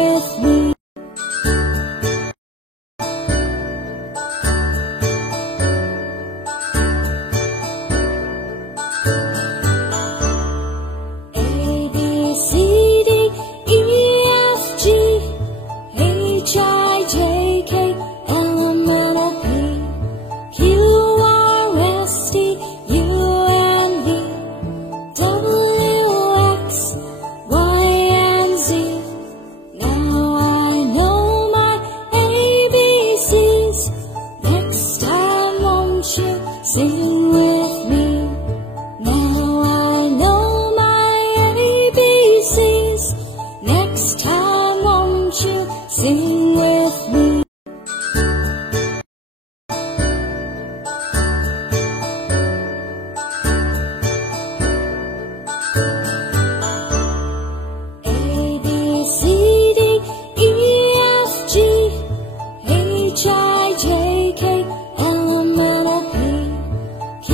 with me. Sing with me. Now I know my ABCs. Next time won't you sing with me? A, B, C, D, E, F, G, H, I, J, K, L, M, N, O, P, Q,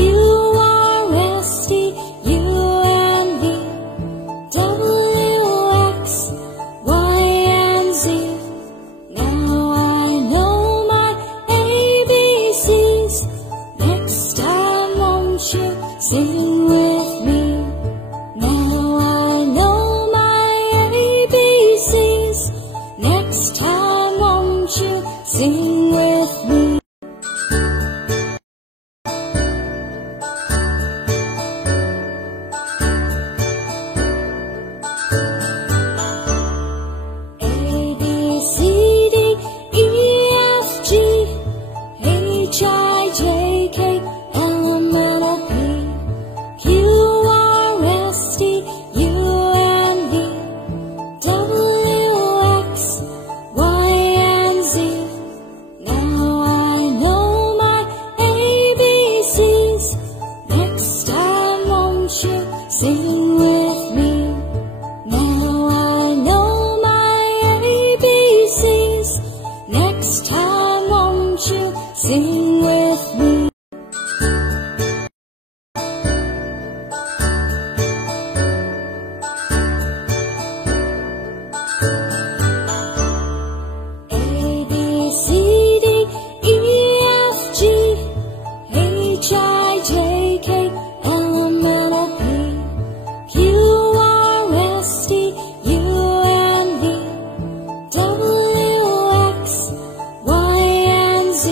R, S, T, U, and V, W, X, Y, and Z. Now I know my ABCs. Next time won't you sing with me? Now I know my ABCs. Next time won't you sing with me? A, B, C, D, E, F, G, H, I, J, K, L, M, N, O, P, Q, R, S, T, U, and V, W, X, Y, and Z. Now I know my ABCs. Next time won't you sing with me? Now I know my ABCs. Next time won't you sing with me? A, B, C, D, E, F, G, H, I, J, K, L, M, N, O, P, Q, R, S, T, U, and V, W, X, Y, and Z.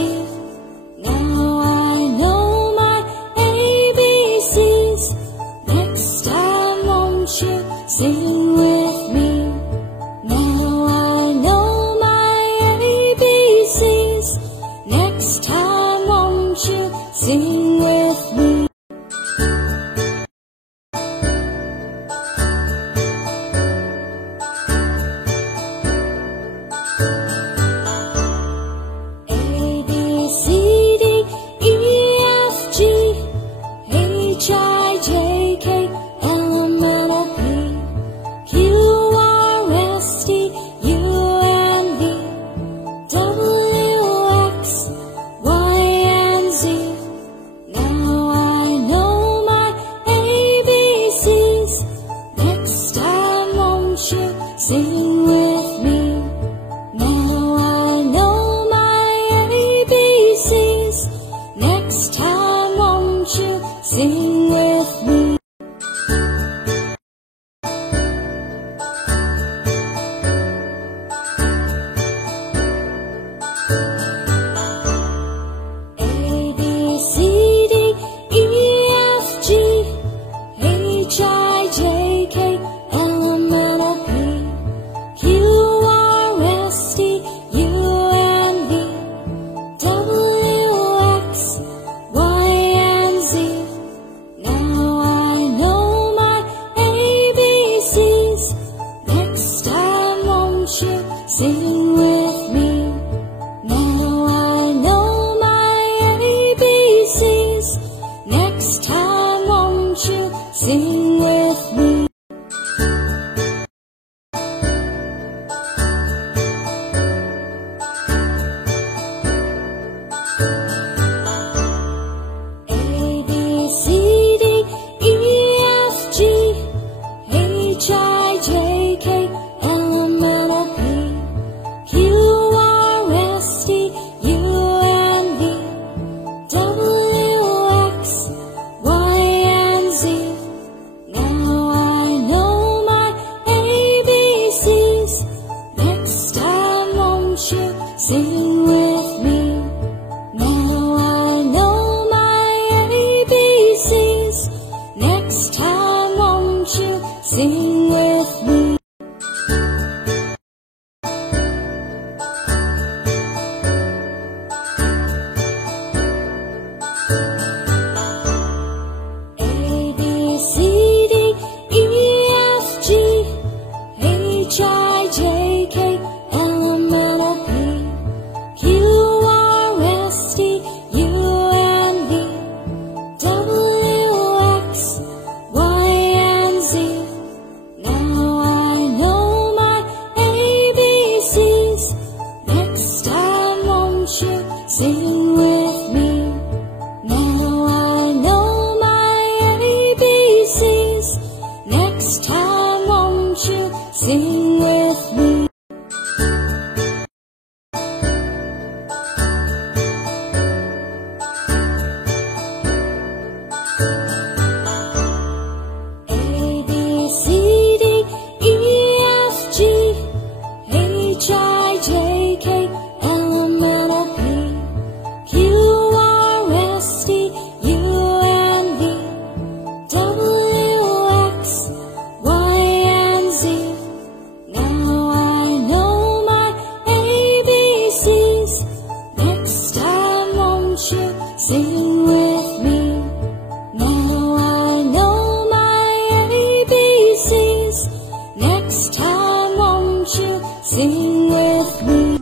Now I know my ABCs. Next time won't you sing with me? Now I know my ABCs. Next time won't you sing with me? A, B, C, D, E, F, G, H, I, J, K, L, M, N, O, P, Q, R, S, T, U, and V, W, X, Y, and Z. Now I know my ABCs. Next time won't you sing with me? Now I know my ABCs. Next time won't you sing with me? A, B, C, D, E, F, G, H, I, J, K, L, M, N, O, P, Q, R, S, T, U, and V, W, X, Y, and Z. Now I know my ABCs. Next time won't you sing with me? Now I know my ABCs. Next time won't you sing with me? A, B, C, D, E, F, G, H, I, J, K, L, M, N, O, P, with me.